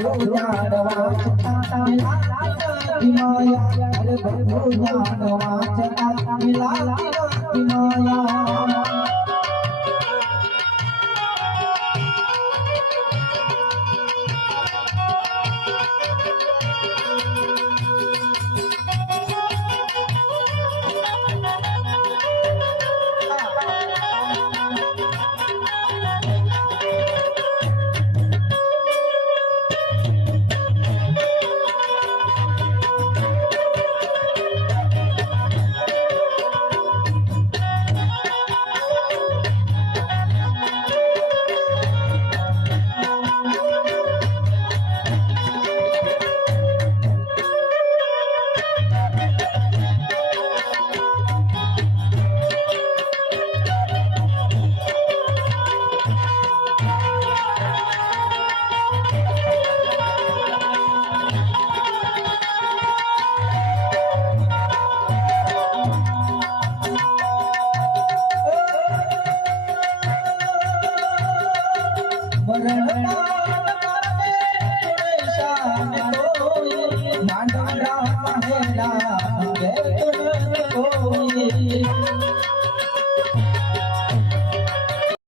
Mila, Mila, Mila, Mila, Mila, Mila, Mila, Mila, Thank you.